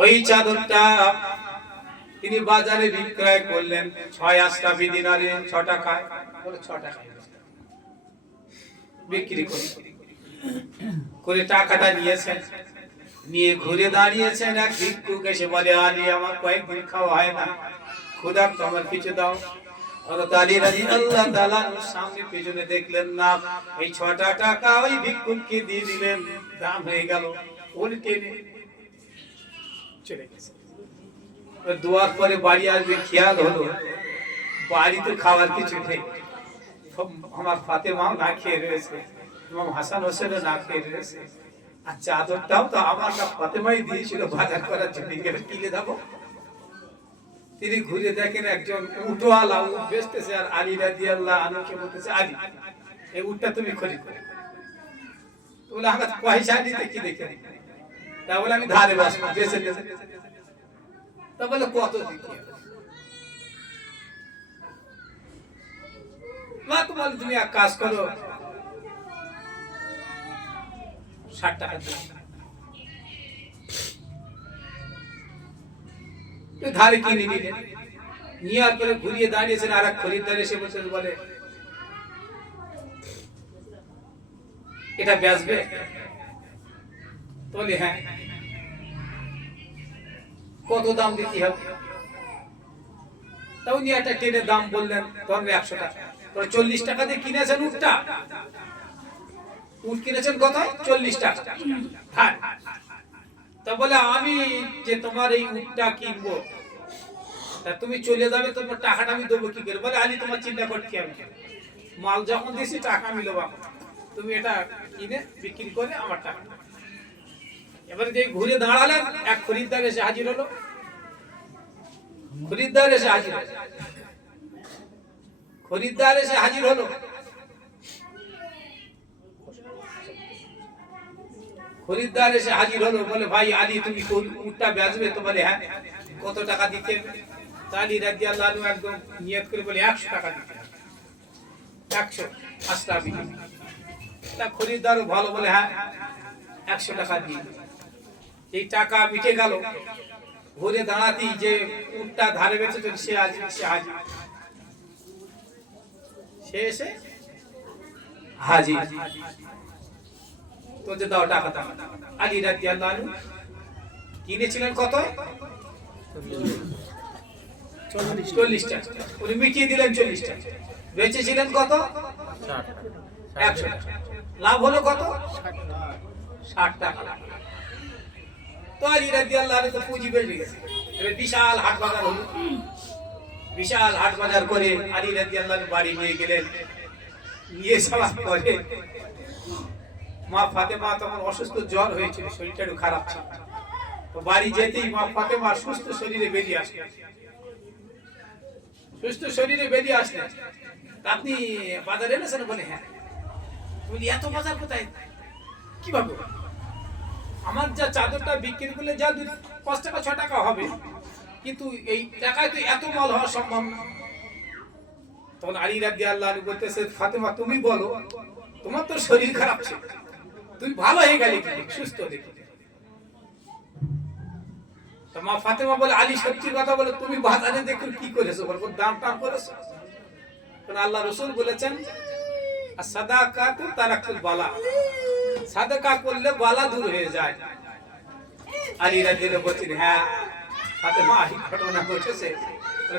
ওই চাদরটা তিনি বাজারে বিক্রয় করলেন 6 আশরাফি দিনারে, 6 টাকায়, বলে 6 টাকায় বিক্রি করে টাকাটা নিয়েছেন। নিয়ে ঘুরে দাঁড়িয়েছেন, এক ভিক্ষুক এসে বলে, আলী আমার কয়েকদিন খাওয়া হয় না, ক্ষুধার্ত, আমার কিছু দাও। হযরত আলী রাদিয়াল্লাহু তাআলা সামনে পেছনে দেখলেন না, এই 6টা টাকা ওই ভিক্ষুককে দিয়ে দিলেন, দাম হয়ে গেল, উল্টে চলে গেছে। দোয়ার পরে বাড়ি আসবে, খেয়াল হলো বাড়িতে খাওয়ার কিছু নেই, আমার ফাতেমাও না খেয়ে রয়েছে, ইমাম হাসান হোসেনও না খেয়ে রয়েছে, আর চাদরটাও তো আমার না ফাতেমাই দিয়েছিল বাজার করার জন্য, কিনে দেবো। তিনি ঘুরে দেখেন একজন উটওয়ালা উট বেচতেছে, আর আলী রাদিয়াল্লাহু আনহুকে বলতেছে, আলী এই উটটা তুমি খরিদ করো। বলে আমার পয়সা দিতে কি দেখে, তা বলে আমি ধারে বসবো, বেচে বেচে। তা বলে কত দিতে, মা তো বলে তুমি এক কাজ করো, 60 টাকা দাও। ধারে কিনে নিলেন, নিয়ে পরে ঘুরিয়ে দাঁড়িয়েছেন, আর এক খরিদ্দার এসে বসে বলে, এটা বেচবে? বলি হ্যাঁ। কত দাম দিতে হবে? তাও নিয়ে একটা টেনে দাম বললেন, ধরবে 100 টাকা। তো 40 টাকা দিয়ে কিনেছেন উটটা, উট কিনেছেন কত? 40 টাকা। হ্যাঁ। তা বলে আমি যে তোমার এই উটটা কিনবো, তা তুমি চলে যাবে, তোমার টাকাটা আমি দেবো কি করে? বলে আলী তোমার চিন্তা করতে হবে, মাল যখন দিছি টাকা আমি দেবো, তুমি এটা কিনে বিক্রি করে আমার টাকা। এবারে যে ঘুরে দাঁড়ালেন, এক খরিদ্দার এসে হাজির হলো, খরিদ্দার এসে হাজির হলো, খরিদ্দার এসে হাজির হলো। খরিদ্দার এসে হাজির হলো, বলে ভাই আলী তুমি উটটা বেচবে? তো বলে হ্যাঁ। কত টাকা দিতে? আলী রাদিয়াল্লাহু আনহু একদম নিয়ত করে বলে 100 টাকা দিতে, 100 আশরাফি। তা খরিদ্দারও ভালো, বলে হ্যাঁ 100 টাকা দিয়ে। এই টাকা মিটে গেল, ঘুরে দাঁড়াতেই যে উটটা ধারে বেচেছেন সে হাজির, সে এসে হাজির। তো যে দাও টাকা দাও। আলী রাদিয়াল্লাহু আনহু কিনেছিলেন কত? 40 টাকা। উনি মিটিয়ে দিলেন 40 টাকা। বেচেছিলেন কত? 100 টাকা। লাভ হলো কত? 60 টাকা। তো আলী রাদিয়াল্লাহু আনহু তো পুঁজি বেড়ে গেছে, এবার বিশাল হাট বাজার হলো। বিশাল হাট বাজার করে আলী রাদিয়াল্লাহু আনহু বাড়ি নিয়ে গেলেন। নিয়ে যাওয়ার পরে মা ফাতেমা তখন অসুস্থ, জ্বর হয়েছিল, শরীরটা একটু খারাপ ছিল। তো বাড়ি যেতেই মা ফাতেমা সুস্থ শরীরে বেরিয়ে আসলেন, সুস্থ শরীরে বেরিয়ে আসলেন। আপনি বাজারে এনেছেন? বলে হ্যাঁ। বলি এত বাজার কোথায়, কিভাবে? আমার যা চাদরটা বিক্রি করলে যা 5 টাকা 6 টাকা হবে, কিন্তু এই টাকায় তো এত মাল হওয়া সম্ভব না। তখন আলী রাদিয়াল্লাহু আনহু বলতেছে, ফাতেমা তুমি বলো, তোমার তো শরীর খারাপ ছিল, তুমি ভালো হয়ে গেলে কি, সুস্থ দেখি। তো মা ফাতেমা বলে, আলী সত্যি কথা বলে, তুমি বাজারে দেখো কি করেছো, বলো দাম টাম করেছো? কারণ আল্লাহ রাসূল বলেছেন, as-সাদাকাতু তারাকুল বালা, সাদাকা করলে বালা দূর হয়ে যায়। আলী রাদিয়াল্লাহু বলছেন, হ্যাঁ ফাতেমা এই ঘটনা ঘটেছে,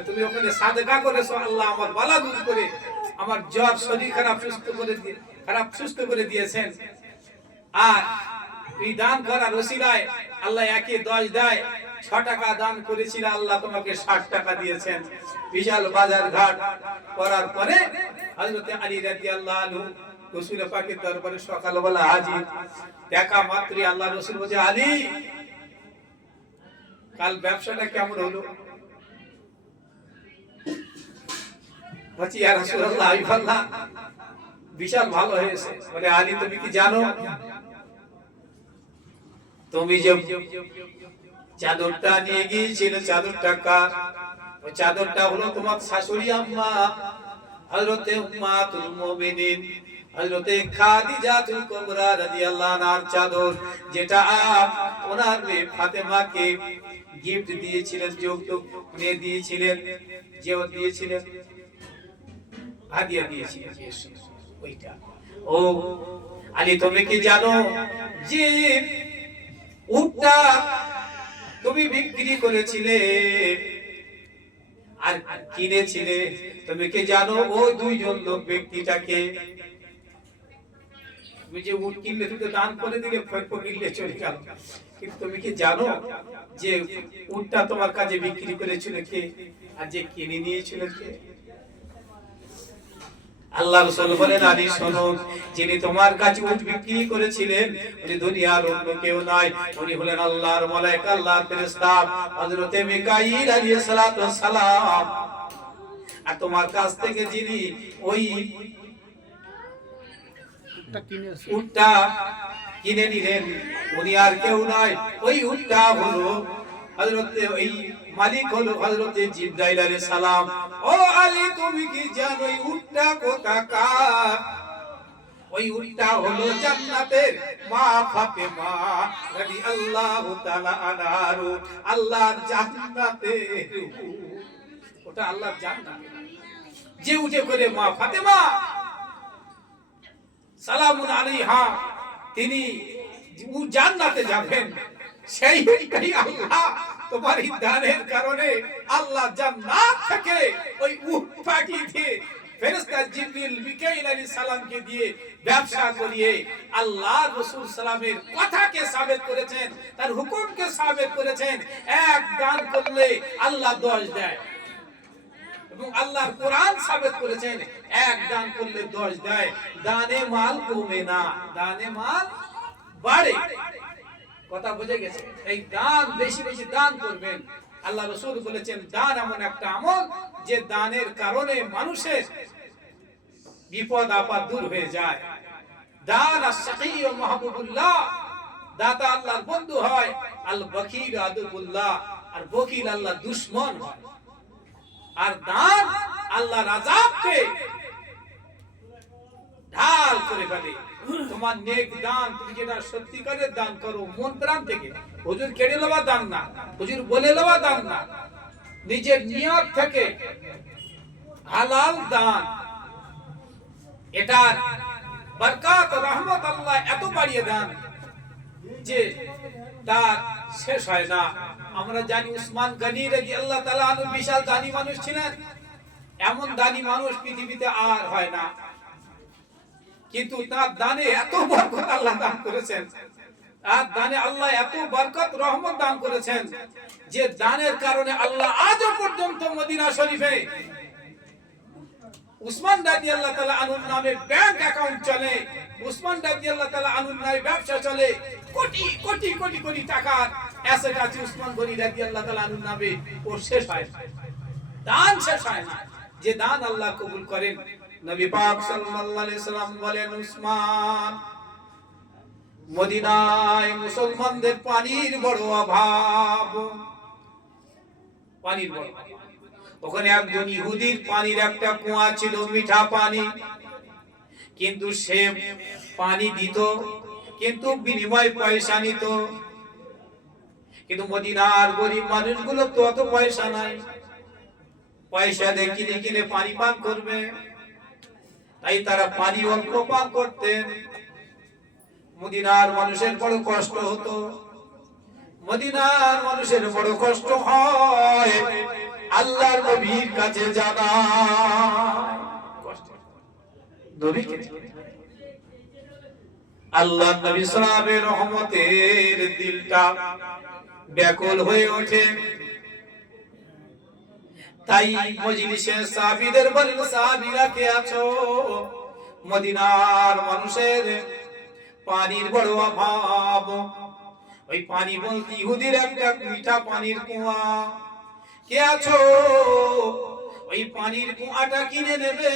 তুমি ওখানে সাদাকা করেছো, আল্লাহ আমার বালা দূর করে, আমার জ্বর, শরীর খারাপ সুস্থ করে দিয়েছেন। আর এই দান করার ওসিলায় আল্লাহ একে 10 দেয়, 6 টাকা দান করেছিল, আল্লাহ তোমাকে 60 টাকা দিয়েছেন। বিশাল বাজার ঘাট করার পরে হযরত আলী রাদিয়াল্লাহু আনহু রাসূল পাকের দরবারে সকালবেলা হাজির। দেখা মাত্রই আল্লাহ রাসূল বলে, আলী কাল ব্যবসাটা কেমন হলো? বলছি ইয়া রাসূলুল্লাহ, আমি বললাম বিশাল ভালো হয়েছে। বলে আলী তুমি কি জানো, তুমি যে চাদরটা নিয়ে গিয়েছিলে, চাদরটা কার? ওই চাদরটা হলো তোমার শাশুড়ি আম্মা হযরতে উম্মাতুল মুমিনিন হযরতে খাদিজাতুল কুবরা রাদিয়াল্লাহু আনহার চাদর, যেটা ওনার মেয়ে ফাতেমাকে গিফট দিয়েছিলেন, যৌতুক নিয়ে দিয়েছিলেন, যেও দিয়েছিলেন, হাদিয়া দিয়েছিলেন, ওইটা। ও আলী, তুমি কি জানো যে উটটা তুমি বিক্রি করেছিলে আর কিনেছিলে? তুমি কি জানো ওই দুইজন লোক ব্যক্তিটাকে? তুমি যে উট কিনলে, তুমি তো দান করে দিলে, ফকিরলে চলে গেল, কিন্তু তুমি কি জানো যে উটটা তোমার কাছে বিক্রি করেছিল কে, আর যে কিনে নিয়েছিল কে? আল্লাহ রাসূল বলেন, আলী শোনো, যিনি তোমার কাছে উট বিক্রি করেছিলেন উনি দুনিয়ার অন্য কেউ নয়, উনি হলেন আল্লাহর মালায়েকা, আল্লাহর ফেরেশতা হযরতে মিকাঈল আলাইহিস সালাতু ওয়াস সালাম। আর তোমার কাছ থেকে যিনি ওই উটটা কিনে নিলেন উনি আর কেউ নয়, ওই উটটা হলো হযরতে, ওই মালিক হলো হযরতে জিবরাইল আলাইহিস সালাম। ও আলী, তুমি কি জানো এই উটটা কোথাকার? ওই উটটা হলো জান্নাতের মা ফাতেমা রাদিয়াল্লাহু তাআলা আনহার, আল্লাহর জান্নাতের, ওটা আল্লাহর জান্নাত, যে উঠে করে মা ফাতেমা সালামুন আলাইহা তিনি জান্নাতে যাবেন, সেই উটটাই আল্লাহ তোমার এই দানের কারণে আল্লাহ জান্নাত থেকে ওই উট পাঠিয়ে দিয়ে ফেরেশতা জিবরিল মিকাঈল আলাইহিস সালামকে দিয়ে ব্যবসা করিয়ে আল্লাহ রাসূল সালামের কথাকে সাবিত করেছেন, তার হুকুমকে সাবিত করেছেন। এক দান করলে আল্লাহ 10 দেয়, এবং আল্লাহর কোরআন সাবিত করেছেন এক দান করলে 10 দেয়। দানে মাল কমে না, দানে মাল বাড়ে। কথা বুঝে গেছে? এই দান, বেশি বেশি দান করবেন। আল্লাহ রাসূল বলেছেন দান এমন একটা আমল যে দানের কারণে মানুষের বিপদ আপদ দূর হয়ে যায়। দান আশ-শাকী ওয়া মাহবুবুল্লাহ, দাতা আল্লাহর বন্ধু হয়, আল বখিল আদুবুল্লাহ, আর বখিল আল্লাহর দুশমন হয়। আর দান আল্লাহর আযাবকে ঢাল করে ফেলে। তোমার নেক দান, তুমি যেটা সত্যিকারের দান করো মন প্রাণ থেকে, হুজুর কেড়ে লওয়া দান না, হুজুর বলে লওয়া দান না, নিজের নিয়ত থেকে হালাল দান, এটার বরকত রহমত আল্লাহ এত বাড়িয়ে দেন যে তার শেষ হয় না। আমরা জানি উসমান গনি রাদিয়াল্লাহু তাআলা আনহু বিশাল দানি মানুষ ছিলেন, এমন দানি মানুষ পৃথিবীতে আর হয় না, কিন্তু তার দানে এত বরকত আল্লাহ দান করেছেন, আর দানে আল্লাহ এত বরকত রহমত দান করেছেন যে দানের কারণে আল্লাহ আজও পর্যন্ত মদিনা শরীফে উসমান রাদিয়াল্লাহু তাআলা আনহুর নামে ব্যাংক অ্যাকাউন্ট চলে, উসমান রাদিয়াল্লাহু তাআলা আনহুর নামে ব্যবসা চলে, কোটি কোটি কোটি কোটি টাকার অ্যাসেট আছে উসমান গনি রাদিয়াল্লাহু তাআলা আনহুর নামে, ও শেষ হয় না, দান শেষ হয় না। যে দান আল্লাহ কবুল করেন। নবী পাক সাল্লাল্লাহু আলাইহি সাল্লাম বলেন, উসমান, মদিনায় মুসলমানদের পানির বড় অভাব, পানির বড় অভাব। ওখানে একজন ইহুদির পানির একটা কুয়া ছিল, মিঠা পানি, কিন্তু সে পানি দিত কিন্তু বিনিময় পয়সা নিত। কিন্তু মদিনার গরিব মানুষগুলো তো অত পয়সা নাই, পয়সা দিয়ে কিনে কিনে পানি পান করবে, তাই তারা পানি অল্প পান করতেন। মদিনার মানুষের বড় কষ্ট হতো, মদিনার মানুষের বড় কষ্ট হয়, আল্লাহর নবীর কাছে জানায় কষ্ট। নবীকে আল্লাহর নবী সাল্লাল্লাহু রহমতের দিলটা ব্যাকুল হয়ে ওঠে। তাই মজলিসে সাহাবীদের বলেন, সাহাবীরা কে আছো? মদিনার মানুষের পানির বড় অভাব। ওই পানি বলতে ইহুদির একটা মিঠা পানির কুয়া। কে আছো? ওই পানির কুয়াটা কিনে নেবে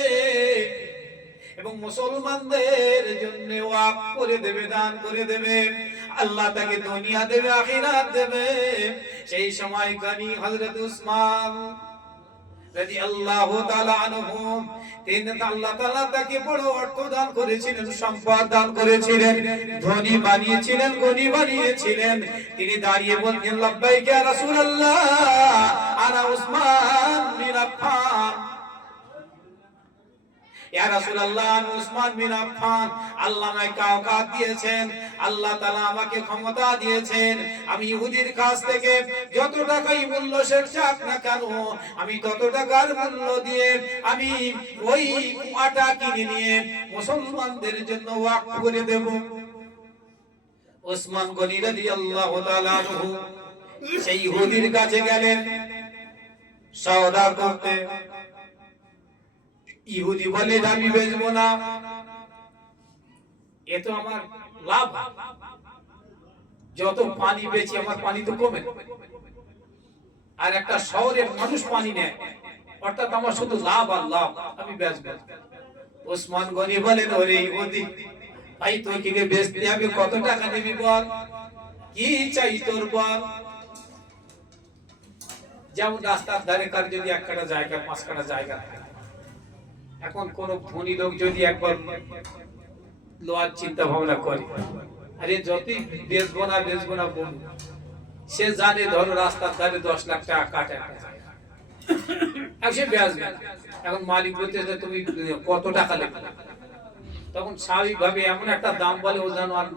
এবং মুসলমানদের জন্য ওয়াকফ করে দেবে, দান করে দেবে, আল্লাহ তাকে দুনিয়া দেবে, আখিরাত দেবে। সেই সময় গনি হযরত উসমান রাদিয়াল্লাহু তাআলা আনহু, তিনি আল্লাহ তাআলা তাকে বড় অর্থ দান করেছিলেন, সম্পদ দান করেছিলেন, ধনী বানিয়েছিলেন, গনি বানিয়েছিলেন। তিনি দাঁড়িয়ে বললেন, লাব্বাইক ইয়া রাসূলুল্লাহ, আনা উসমান বিন আফফান। ইয়া রাসূলুল্লাহ, আমি উসমান বিন আফফান। আল্লাহ আমাকে আওকাত দিয়েছেন, আল্লাহ তাআলা আমাকে ক্ষমতা দিয়েছেন। আমি ইহুদির কাছ থেকে যত টাকাই মূল্য সে চাক না কেন, আমি তত টাকার মূল্য দিয়ে আমি ওই কুয়াটা কিনে নিয়ে মুসলমানদের জন্য ওয়াকফ করে দেব। উসমান গনি রাদিয়াল্লাহু তাআলা আনহু সেই ইহুদির কাছে গেলেন সওদা করতে। ইহুদি বলে, আমি বেচবো না, এ তো আমার লাভ, যত পানি বেচি আমার পানি তো কমে, আর একটা শহরের মানুষ পানি নেয়, অর্থাৎ আমার শুধু লাভ আর লাভ, আমি বেচবো। ওসমান গনি বলেন, ওরে ইহুদি ভাই, তোকে বেচতে আমি কত টাকা নিবি বল, কি চাই তোর বল। যেমন রাস্তার ধারে কার যদি এক কাটা জায়গা, 5 কাটা জায়গা থাকে, এখন কোন ধনী লোক যদি একবার লোয়ার চিন্তা ভাবনা করে, আরে যতই বেচবো না বলুন, সে জানে ধরো রাস্তার ধারে 10 লাখ টাকা কাটে, সে বেচবে। এখন মালিক বলতেছে তুমি কত টাকা নেবে, তখন স্বাভাবিকভাবে এমন একটা দাম বলে, ও জানো আর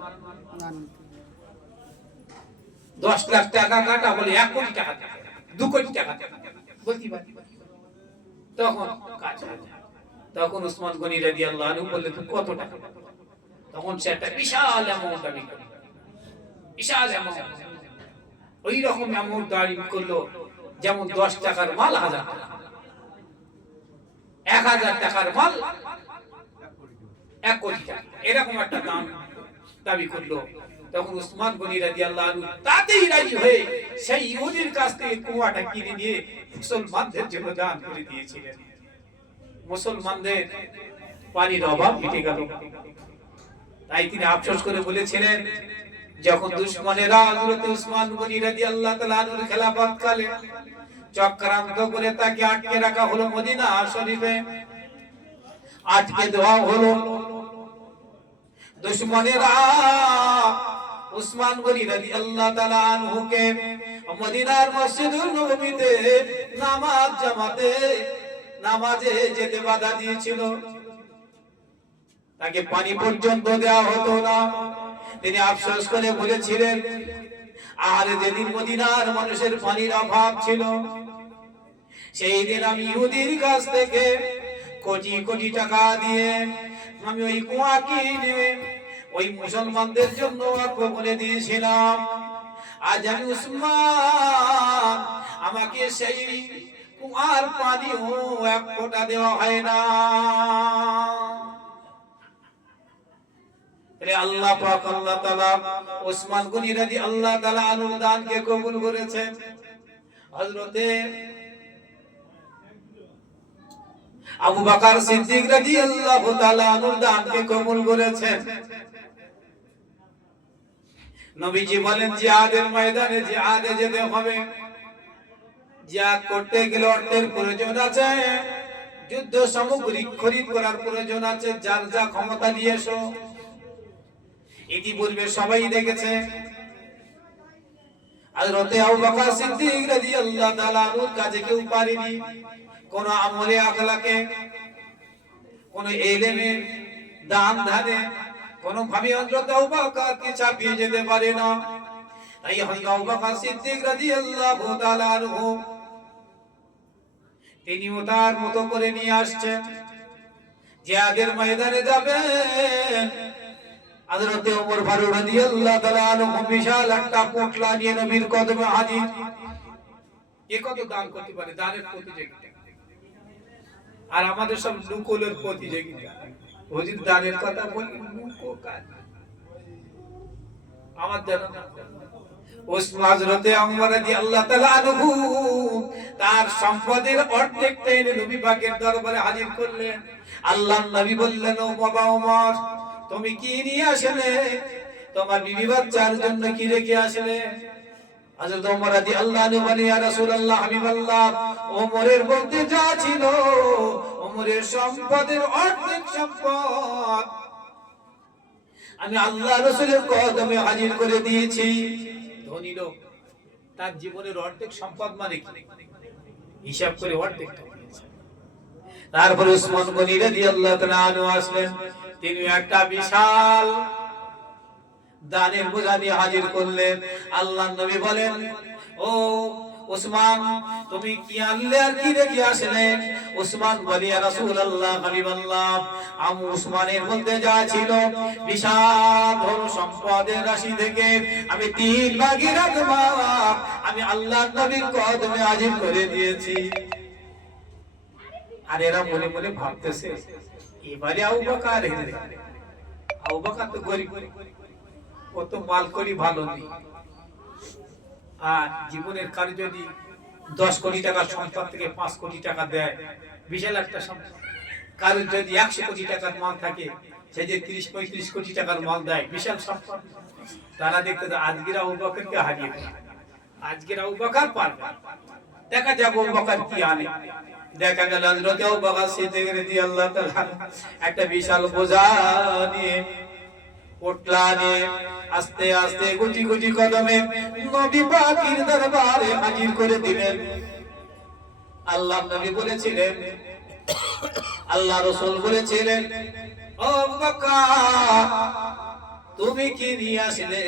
10 লাখ টাকা কাটা বলে 1 কোটি টাকা, 2 কোটি টাকা বলতে পারি, তখন কাজ হয়। তখন উসমান গনি রাদিয়াল্লাহু আনহু বললেন, কত টাকা? তখন সে একটা বিশাল অ্যামাউন্ট দাবি করল, বিশাল অ্যামাউন্ট, ওই রকম অ্যামাউন্ট দাবি করলো যেমন 10 টাকার মাল 1000 টাকা, 1000 টাকার মাল 1 কোটি টাকা, এরকম একটা দাম দাবি করলো। তখন উসমান গনি রাদিয়াল্লাহু আনহু তাতেই রাজি হয়ে সেই ইহুদির কাছ থেকে কুয়াটা কিনে নিয়ে মুসলমানদের জন্য দান করে দিয়েছিলেন। মুসলমানদের পানির অভাব মিটে গেল। তাই তিনি আফসোস করে বলেছিলেন, যখন দুশমনেরা হযরত উসমান গনি রাদিয়াল্লাহু তাআলা আনহুর খেলাফত কালে চক্রান্ত করে তাকে আটকে রাখা হলো মদিনা শরীফে, আটকে দেওয়া হলো। দুশমনেরা উসমান গনি রাদিয়াল্লাহু তাআলা আনহুকে মদিনার মসজিদুল নববীতে নামাজে যেতে বাধা দিয়েছিল, তাকে পানি পর্যন্ত দেওয়া হতো না। তিনি আফসোস করে বলেছিলেন, আর যেদিন মদিনার মানুষের পানির অভাব ছিল, সেই দিন আমি ইহুদির কাছ থেকে কোটি কোটি টাকা দিয়ে আমি ওই কুয়া কিনে ওই মুসলমানদের জন্য ওয়াকফ করে দিয়েছিলাম। আজ আমি উসমান, আমাকে সেই কুয়ার পানিও 1 ফোঁটা দেওয়া হয় না। আল্লাহ পাক আল্লাহ তাআলা উসমান গনি রাদিয়াল্লাহু তাআলা আনহুর দানকে কবুল করেছেন। হযরতে আবু বকর সিদ্দিক রাদিয়াল্লাহু তাআলা আনহুর দানকে কবুল করেছেন। নবীজি বলেন, জিহাদের ময়দানে জিহাদে যেতে হবে, জিহাদ করতে গেলে অর্থের প্রয়োজন আছে, যুদ্ধ সামগ্রী খরিদ করার প্রয়োজন আছে, যার যা ক্ষমতা নিয়ে এসো। ইতিপূর্বে সবাই দেখেছে হযরতে আবু বকর সিদ্দিক রাদিয়াল্লাহু তাআলা আনহুর কাছে কেউ পারেনি কোন আমলে আখলাকে, কোন ইলমে, দান ধানে কোন ভাবে হযরত আবু বকরকে চাপিয়ে যেতে পারে না। তাই হযরত আবু বকর সিদ্দিক রাদিয়াল্লাহু তাআলা আনহু তিনিও তার মতো করে নিয়ে আসছেন, জিহাদের ময়দানে যাবেন। হযরতে ওমর ফারুক রাদিয়াল্লাহু তাআলা আনহু বিশাল একটা পোটলা নিয়ে নবীর কদমে হাজির। কে কত দান করতে পারে, দানের প্রতিযোগিতা। আর আমাদের সব লুকোলের প্রতিযোগিতা। হুজুর দানের কথা বলি, লুকো কাজ আমার জানা না। ওসমান হযরতে ওমর রাদিয়াল্লাহু তাআলা আনহু তার সম্পদের অর্ধেকটা এনে নবী পাকের দরবারে হাজির করলেন। আল্লাহর নবী বললেন, ও বাবা ওমর, তুমি কি নিয়ে আসলে? তোমার বিবি বাচ্চার জন্য কি রেখে আসলে? হযরত ওমর রাদিয়াল্লাহু আনহু বলে, ইয়া রাসূলুল্লাহ, হাবিবাল্লাহ, ওমরের বলতে যা ছিল, ওমরের সম্পদের অর্ধেক সম্পদ আমি আল্লাহ রাসূলের কদমে হাজির করে দিয়েছি। ধনী লোক, তার জীবনের অর্ধেক সম্পদ মানে কি হিসাব করে অর্ধেকটা দিয়েছে। তারপর উসমান গনি রাদিয়াল্লাহু তাআলা আনহু আসলেন, তিনি একটা বিশাল দানের বোঝা নিয়ে হাজির করলেন। আল্লাহর নবী বলেন, ও উসমান, তুমি কি আনলে আর কি রেখে আসলেন? উসমান বলে, ইয়া রাসূলুল্লাহ, হাবিবাল্লাহ, আমি উসমানের মধ্যে যা ছিল বিশাল ধন সম্পদের রাশি থেকে আমি 3 ভাগের 1 ভাগ আমি আল্লাহর নবীর কদমে হাজির করে দিয়েছি। আর এরা মনে মনে ভাবতেছে, এবারে আবু বকর, আবু বকর তো গরিব, কত মাল করি ভালো নেই। আর জীবনের কারো যদি 10 কোটি টাকার সম্পদ থেকে 5 কোটি টাকা দেয়, বিশাল একটা সম্পদ। কারো যদি 100 কোটি টাকার মাল থাকে, সে যে 30-35 কোটি টাকার মাল দেয়, বিশাল সম্পদ। তারা দেখতে আজকের আবু বকরকে হারিয়ে দেয়, আজকের আবু বকর পারবে। দেখা যাক আবু বকর কি আনে। দেখা গেল হযরত আবু বকর সিদ্দিক রাদিয়াল্লাহু তাআলা একটা বিশাল বোঝা নিয়ে উঠলানে আস্তে আস্তে গুটি গুটি কদমে নবী পাকের দরবারে হাজির করে দিলেন। আল্লাহর নবী বলেছিলেন, আল্লাহ রাসূল বলেছিলেন, ও আবু বকর, তুমি কি নিয়ে আসলে?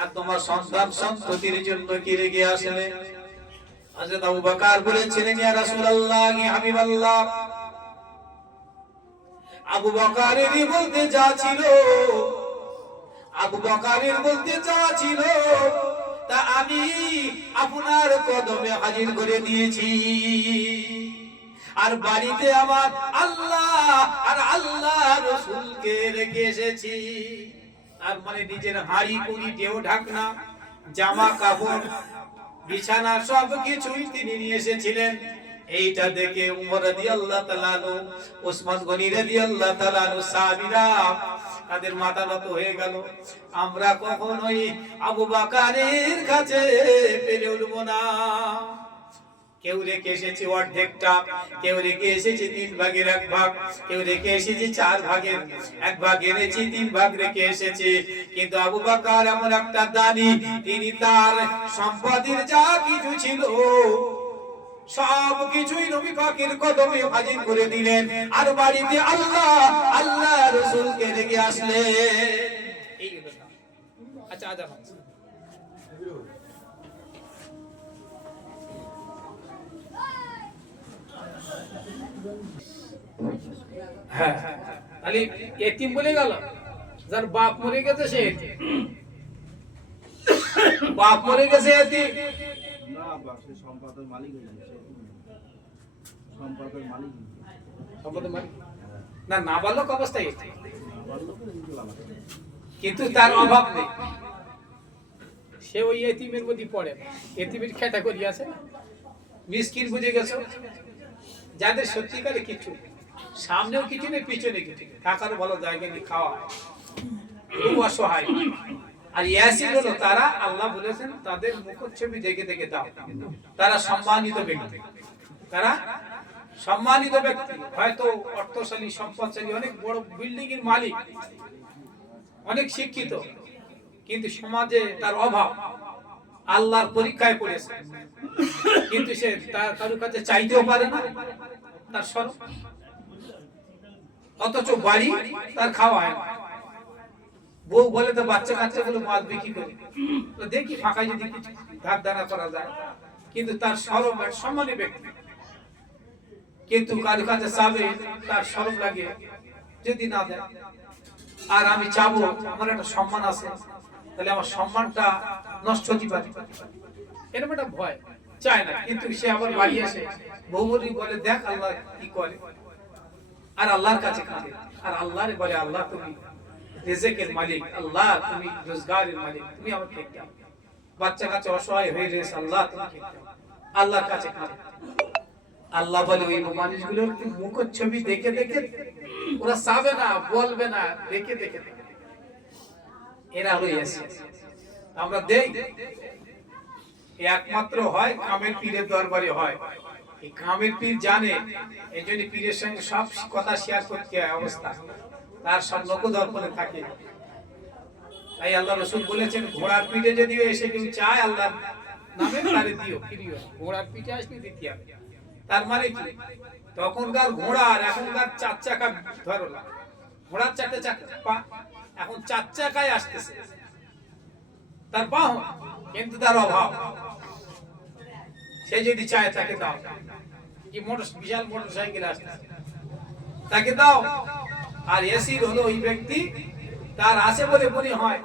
আর তোমার সন্তান সন্ততির জন্য কি রেখে আসলে? হযরত আবু বকর বলেছিলেন, ইয়া রাসূলুল্লাহ, ইয়া হাবিবাল্লাহ, আবু বকরের বলতে যা ছিল, আবু বকরের বলতে যা ছিল তা আমি আপনার কদমে হাজির করে দিয়েছি। আর বাড়িতে আমার আল্লাহ আর আল্লাহ রাসূলকে রেখে এসেছি। আর মানে নিজের হাড়ি কুড়ি ঢেউ ঢাকনা জামা কাপড় বিছানা সব কিছুই তিনি নিয়ে এসেছিলেন। এইটা দেখে উমর রাদিয়াল্লাহু তাআলা আনহু, উসমান গনি রাদিয়াল্লাহু তাআলা আনহু, সাহাবীরা তাদের মাথা নত হয়ে গেল। আমরা কখনোই আবু বকরের কাছে পেরে উঠব না। কেউ রেখে এসেছে অর্ধেকটা, কেউ রেখে এসেছে 3 ভাগের 1 ভাগ, কেউ রেখে এসেছে 4 ভাগের 1 ভাগ এনেছে, 3 ভাগ রেখে এসেছে। কিন্তু আবু বকর এমন একটা দানি, তিনি তার সম্পদের যা কিছু ছিল সব কিছুই নবী পাকের কদমে হাজির করে দিলেন। আর বাড়িতে আল্লাহ আল্লাহ রাসূলকে রেখে আসলেন। এই কথা। আচ্ছা, আজান হ্যাঁ, তাহলে এতিম বলে গেল, যার বাপ মরে গেছে সে বাপ মরে গেছে এতিম না, বাপ সে সম্পদের মালিক হয়ে গেছে, সম্পদের মালিক, সম্পদের মালিক না, নাবালক অবস্থায় এতিম, নাবালকের কিন্তু লাভ আছে। কিন্তু তার অভাব নেই, সে ওই এতিমের মধ্যে পড়ে। এতিমের ক্যাটাগরি আছে, মিসকিন বুঝে গেছে, যাদের সত্যিকারে কিছু সামনেও কিছু নেই, পিছনে কিছু নেই, থাকার ভালো জায়গা নেই, খাওয়া খুব অসহায়। আর ইয়াসিন হলো তারা, আল্লাহ বলেছেন তাদের মুখচ্ছবি দেখে দেখে দাও, তারা সম্মানিত ব্যক্তি, তারা সম্মানিত ব্যক্তি, হয়তো অর্থশালী সম্পদশালী, অনেক বড় বিল্ডিং এর মালিক, অনেক শিক্ষিত, কিন্তু সমাজে তার অভাব, আল্লাহর পরীক্ষায় পড়েছে, কিন্তু সে তার কাছে চাইতেও পারে না, তার শরম, অথচ বাড়ি তার খাওয়া হয় না। বউ বলে তো বাচ্চা কাচ্চা গুলো মাছ বিক্রি করে, তো দেখি ফাঁকা যদি কিছু ধার ধারা করা যায়, কিন্তু তার শরম, এক সম্মানী ব্যক্তি, কিন্তু কারো কাছে চাবে তার শরম লাগে যদি না দেয়। আর আমি চাবো আমার একটা সম্মান আছে, তাহলে আমার সম্মানটা নষ্ট হতে পারে, এরকম একটা ভয়, চায় না। কিন্তু সে আবার বাড়ি আসে, বৌমরি বলে দেখ আল্লাহ কি করে, আর আল্লাহর কাছে কাঁদে, আর আল্লাহরে বলে আল্লাহ তুমি রিজিকের মালিক, আল্লাহ তুমি রোজগারের মালিক, তুমি আমাকে ঠিক দাও, বাচ্চা কাচ্চা অসহায় হয়ে রয়েছে, আল্লাহ তুমি ঠিক দাও, আল্লাহর কাছে কাঁদে। আল্লাহ বলে ওই মানুষগুলোর মুখচ্ছবি দেখে দেখে ওরা চাবে না, বলবে না, দেখে দেখে দেখে এরা হয়ে আছে। আমরা দেই একমাত্র হয় কামের পীরের দরবারে হয়। এই কামের পীর জানে, এই জন্য পীরের সঙ্গে সব কথা শেয়ার করতে হয় অবস্থা, তার সব লোক দর্পণে থাকে। তাই আল্লাহ রসুল বলেছেন, ঘোড়ার পিঠে যদি এসে কেউ চায় আল্লাহ নামে তারে দিও, ফিরিও না। ঘোড়ার পিঠে আসলে দিতে হবে। তার মানে কি, তখনকার ঘোড়া আর এখনকার 4 চাকা ধরো না, ঘোড়ার 4টে চাকা, এখন 4 চাকায় আসতেছে, তার বাহন কিন্তু তার অভাব। সে যদি চায় তাকে দাও, কি বিশাল মোটর সাইকেল আসতেছে তাকে দাও। আর এসির হলো ওই ব্যক্তি, তার আছে বলে মনে হয়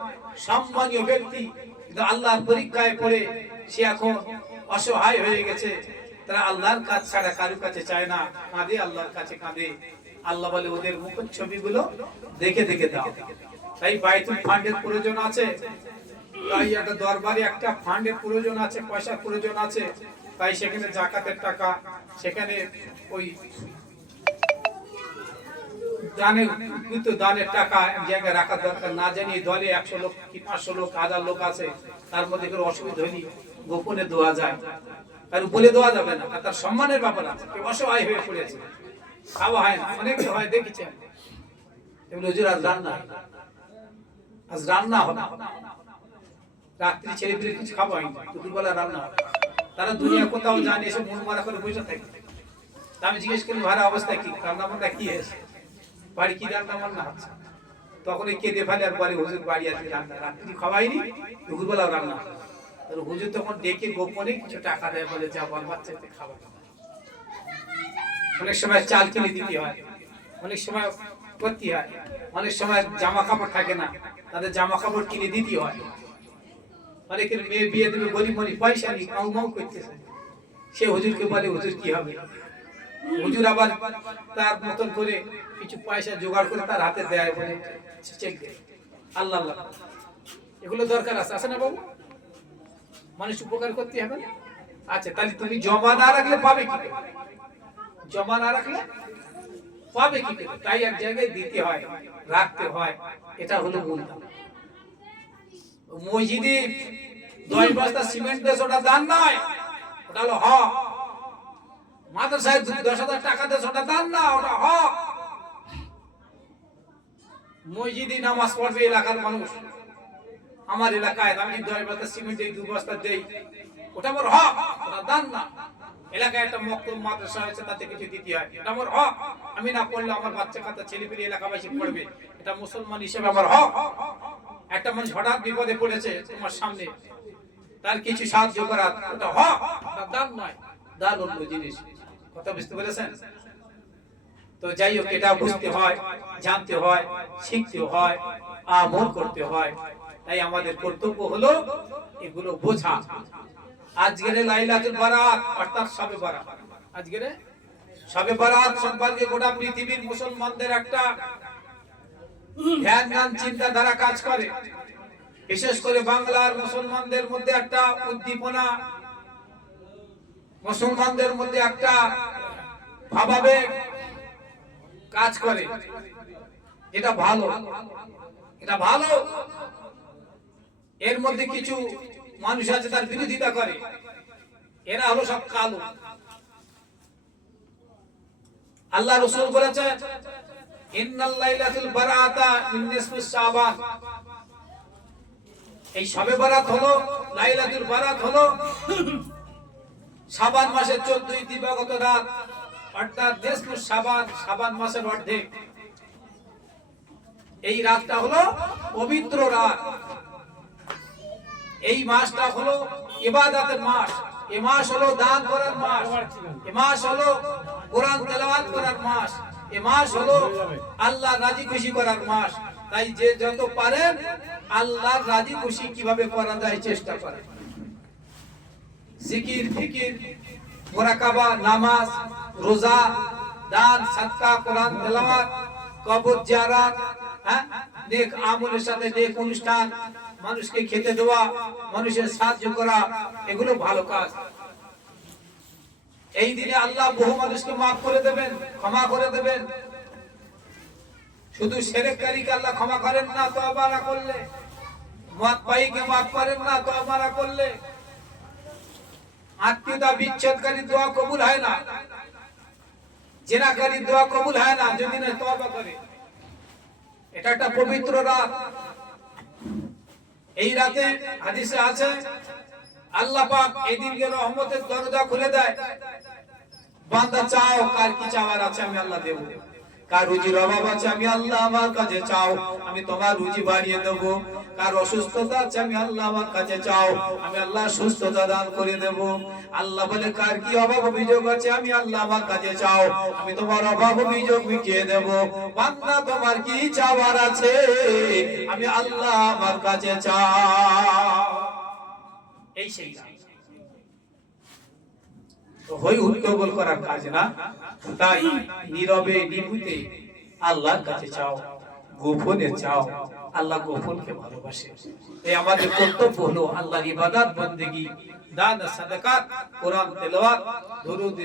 সম্মানীয় ব্যক্তি, কিন্তু আল্লাহর পরীক্ষায় পড়ে সে এখন অসহায় হয়ে গেছে। তারা আল্লাহর কাছ ছাড়া কারোর কাছে চায় না, কাঁদে আল্লাহর কাছে কাঁদে। আল্লাহ বলে ওদের মুখের ছবিগুলো দেখে দেখে দাও। তাই বাইতুল ফান্ডের প্রয়োজন আছে, তাই একটা দরবারে একটা ফান্ডের প্রয়োজন আছে, পয়সার প্রয়োজন আছে। তাই সেখানে জাকাতের টাকা, সেখানে ওই দানের টাকা এক জায়গায় রাখার দরকার। না জানি দলে 100 লোক কি 500 লোক 1000 লোক আছে, তার মধ্যে কোনো অসুবিধা হয়নি, গোপনে দেওয়া যায়, তার বলে দেওয়া যাবে না, তার সম্মানের ব্যাপার আছে। কেউ অসহায় হয়ে পড়েছে, খাওয়া হয় না, অনেক হয় দেখেছেন। এগুলো হুজুর আজ রান্না হবে, রাত্রি ছেলে পেলে কিছু খাওয়া হয়নি, দুপুরবেলা রান্না হবে। তারা দুনিয়া কোথাও জানে, এসে মন মারা করে বসে থাকে। আমি জিজ্ঞেস করি ভাড়া অবস্থা কি, রান্না বান্না কি হয়েছে, বাড়ি কি রান্না বান্না হচ্ছে, তখন এই কেঁদে ফেলে আর বলে হুজুর বাড়ি আছে রান্না, রাত্রি খাওয়াইনি, দুপুরবেলাও রান্না। হুজুর তখন ডেকে গোপনে কিছু টাকা দেয়, বলে যা বল বাচ্চাতে খাবার। অনেক সময় চাল কিনে দিতে হয়, অনেক সময় করতে হয়, অনেক সময় জামা কাপড় থাকে না, তাদের জামা কাপড় কিনে দিতে হয়। অনেকের মেয়ে বিয়ে দেবে, গরিব গরিব পয়সা নেই, কাউ মাউ করতেছে, সে হুজুরকে বলে হুজুর কি হবে। হুজুর আবার তার মতন করে কিছু পয়সা জোগাড় করে তার হাতে দেয়, বলে চেক দেয়। আল্লাহ আল্লাহ, এগুলো দরকার আছে, আছে না বাবু? মানুষ উপকার করতে হবে না? আচ্ছা, তাহলে তুমি জমা না রাখলে পাবে কি? জমা না রাখলে পাবে কি? তাই এক জায়গায় দিতে হয়, রাখতে হয়, এটা হলো মূল। মসজিদে 10 বস্তা সিমেন্ট দেশ, ওটা দান নয়, ওটা হলো হক। মাদ্রাসায় 10,000 টাকা দেশ, ওটা দান না, ওটা হক। মসজিদে নামাজ পড়বে এলাকার মানুষ, আমার এলাকায় আমি 10 বস্তা সিমেন্ট দেই, 2 বস্তা দেই, ওটা আমার হক, ওটা দান না। এলাকায় একটা মক্তব মাদ্রাসা আছে, তাতে কিছু দিতে হয়, এটা আমার হক। আমি না পড়লে আমার বাচ্চা কাচ্চা ছেলে পেলে এলাকাবাসী পড়বে, এটা মুসলমান হিসেবে আমার হক। একটা মানুষ হঠাৎ বিপদে পড়েছে তোমার সামনে, তার কিছু সাহায্য করা, ওটা হক, ওটা দান নয়। দান অন্য জিনিস। কথা বুঝতে পেরেছেন? তো যাই হোক, এটা বুঝতে হয়, জানতে হয়, শিখতে হয়, আমল করতে হয়। তাই আমাদের কর্তব্য হলো এগুলো বোঝা। আজকের লাইলাতুল বারাত অর্থাৎ শবে বারাত, আজকের শবে বারাত সম্পর্কে গোটা পৃথিবীর মুসলমানদের একটা ধ্যান জ্ঞান চিন্তাধারা কাজ করে। বিশেষ করে বাংলার মুসলমানদের মধ্যে একটা উদ্দীপনা, মুসলমানদের মধ্যে একটা ভাবাবেগ কাজ করে। এটা ভালো, এটা ভালো। এর মধ্যে কিছু মানুষ আছে তার বিরোধিতা করে, এরা হলো সব কালো। আল্লাহ রাসূল বলেছে, ইন্নাল লাইলাতুল বারাতা মিন নিসফিস শাবান। এই শবে বারাত হলো, লাইলাতুল বারাত হলো শাবান মাসের 14 দিবাগত রাত, অর্থাৎ নিসফুস শাবান, শাবান মাসের অর্ধেক। এই রাতটা হলো পবিত্র রাত। এই মাসটা হলো ইবাদতের মাস, এই মাস হলো দান করার মাস, এই মাস হলো কোরআন তেলাওয়াত করার মাস, এই মাস হলো আল্লাহ রাজি খুশি করার মাস। তাই যে যত পারেন আল্লাহর রাজি খুশি কিভাবে করা যায় চেষ্টা করেন। জিকির, ফিকির, মুরাকাবা, নামাজ, রোজা, দান, সাদকা, কোরআন তেলাওয়াত, কবর জিয়ারত, নেক আমলের সাথে নেক অনুষ্ঠান, মানুষকে খেতে দেওয়া, মানুষের সাহায্য করা, এগুলো ভালো কাজ। এই দিনে আল্লাহ বহু মানুষকে মাফ করে দেবেন, ক্ষমা করে দেবেন। শুধু শিরককারীকে আল্লাহ ক্ষমা করেন না তওবা না করলে, মদ পাইকে মাফ করেন না তওবা না করলে, আত্মীয়তা বিচ্ছেদকারী দোয়া কবুল হয় না, জেনাকারী দোয়া কবুল হয় না যদি না তওবা করে। এটা একটা পবিত্র রাত। এই রাতে হাদিসে আছে আল্লাহ পাক এই দিনকে রহমতের দরজা খুলে দেয়। বান্দা চাও, কার কি চাওয়ার আছে আমি আল্লাহ দেব। কার রুজির অভাব আছে আমি আল্লাহ আমার কাছে চাও, আমি তোমার রুজি বাড়িয়ে দেব। কার অসুস্থতা আছে আমি আল্লাহ আমার কাছে চাও, আমি আল্লাহ সুস্থতা দান করে দেব। আল্লাহ বলে কার কি অভাব অভিযোগ আছে আমি আল্লাহ আমার কাছে চাও, আমি তোমার অভাব অভিযোগ মিটিয়ে দেব। বান্দা তোমার কি চাওয়ার আছে আমি আল্লাহ আমার কাছে চাও। এই সেই হই উদ্যোগল করার কাজ না, তাই নীরবে নিভৃতে আল্লাহর কাছে চাও, গোপনে চাও। আল্লাহ গোপনকে ভালোবাসে। এই আমাদের কর্তব্য হলো আল্লাহর ইবাদত বন্দেগী, দান সাদাকাত, কোরআন তেলাওয়াত, দরুদ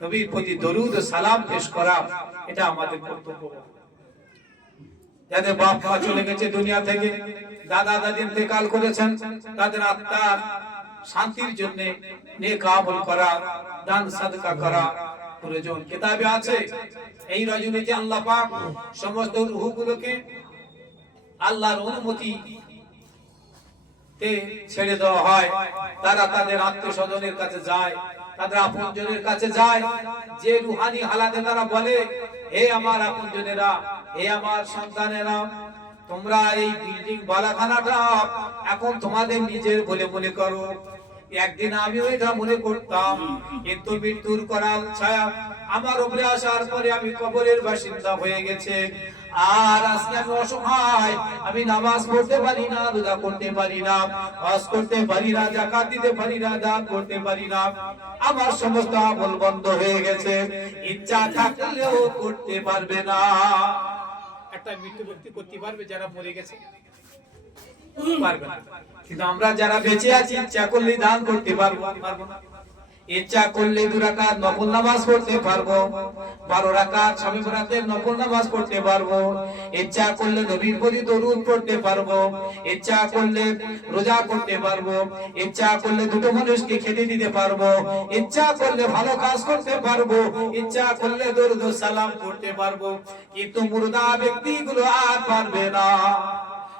নবীর প্রতি দরুদ ও সালাম পেশ করা, এটা আমাদের কর্তব্য। যাদের বাপ মা চলে গেছে দুনিয়া থেকে, দাদা দাদি ইন্তেকাল করেছেন, তাদের আত্মার শান্তির জন্য নেক আমল করা, দান সাদকা করা প্রয়োজন। কিতাবে আছে এই রজনীতে আল্লাহ পাক সমস্ত রূহগুলোকে আল্লাহর অনুমতি তে ছেড়ে দেওয়া হয়। তারা তাদের আত্মীয়-স্বজনের কাছে যায়, তাদের আপনজনের কাছে যায়। যে রুহানি হালাতে তারা বলে, হে আমার আপনজনেরা, হে আমার সন্তানেরা, তোমরা এই বিল্ডিং বালাখানাটা এখন তোমাদের নিজের বলে মনে করো। একদিন আমিও এটা মনে করতাম, কিন্তু মৃত্যুর করাল ছায়া আমার উপরে আসার পরে আমি কবরের বাসিন্দা হয়ে গেছে। আর আজকে আমি অসহায়, আমি নামাজ পড়তে পারি না, রোজা করতে পারি না, হজ করতে পারি না, যাকাত দিতে পারি না, দান করতে পারি না। আমার সমস্ত আমল বন্ধ হয়ে গেছে, ইচ্ছা থাকলেও করতে পারবে না। একটা মৃত্যুবরণ করতে পারবে যারা মরে গেছে? পারবে না। কিন্তু আমরা যারা বেঁচে আছি ইচ্ছা করলে দান করতে পারবো না, ইচ্ছা করলে 2 রাকাত নফল নামাজ পড়তে পারবো, 12 রাকাত শবে বরাতের নফল নামাজ পড়তে পারবো, ইচ্ছা করলে নবীর প্রতি দরুদ পড়তে পারবো, ইচ্ছা করলে রোজা করতে পারবো, ইচ্ছা করলে দুটো মানুষকে খেতে দিতে পারবো, ইচ্ছা করলে ভালো কাজ করতে পারবো, ইচ্ছা করলে দরুদ ও সালাম করতে পারবো। কিন্তু মুর্দা ব্যক্তিগুলো আর পারবে না।